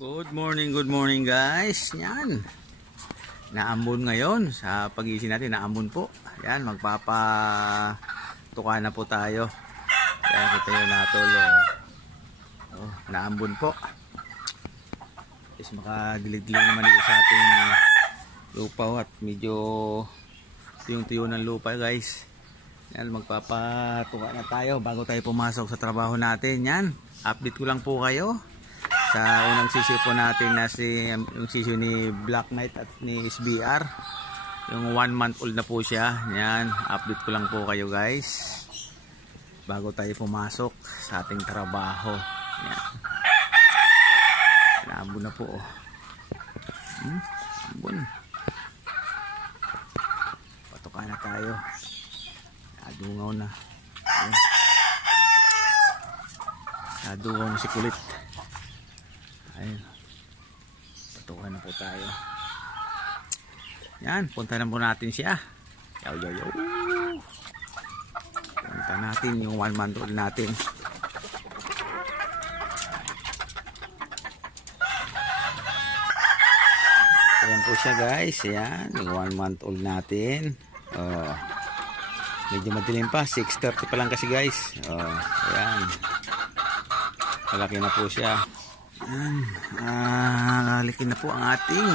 Good morning guys. Yan. Naambon ngayon sa pagising natin, naambon po. Yan, magpapatuka na po tayo. Yan, kita nyo natulo. Oh, naambon po. Is makadilig-dilig naman dito sa ating lupa at medyo tuyong-tuyo ng lupa guys. Yan, magpapatuka na tayo bago tayo pumasok sa trabaho natin. Yan, update ko lang po kayo sa unang sisiyo po natin na yung sisiyo ni Black Knight at ni SBR. Yung 1 month old na po siya. Yan, update ko lang po kayo guys bago tayo pumasok sa ating trabaho. Yan, naambon na po. Ambon. Patuka na tayo. Nadungaw na. Nadungaw na si kulit. Ayun, patukan na po tayo. Yan, punta na po natin siya. Yaw. Punta natin yung 1 month old natin. Ayan po siya guys. Ayan, yung 1 month old natin. Oh, medyo madilim pa, 6:30 pa lang kasi guys. Oh, ayan, malaki na po siya. Yan, lalikin na po ang ating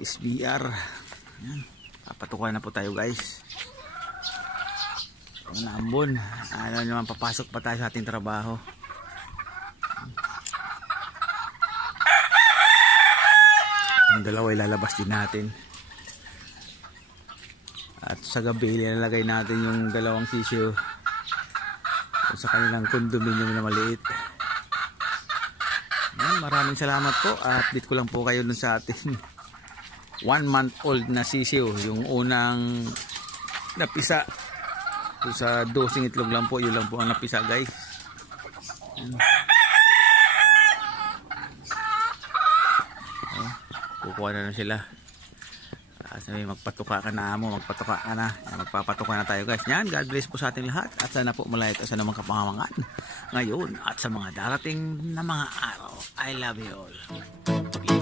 SBR. Yan, papatukan na po tayo guys. Naambon, ano naman, papasok pa tayo sa ating trabaho. Yung dalawa ilalabas din natin. At sa gabi ilalagay natin yung dalawang sisiyo sa kanilang condominium na maliit. Maraming salamat po. Update ko lang po kayo dun sa ating 1 month old na sisiw. Yung unang napisa. Doon sa 12 itlog lang po. Yun lang po ang napisa guys. Oh, kukuha na sila. Sabi, magpatuka ka na mo. Magpatuka ka na. Magpapatuka na tayo guys. Yan, God bless po sa ating lahat. At sana po malayat sa namang kapangamangan ngayon at sa mga darating na mga araw. I love you all.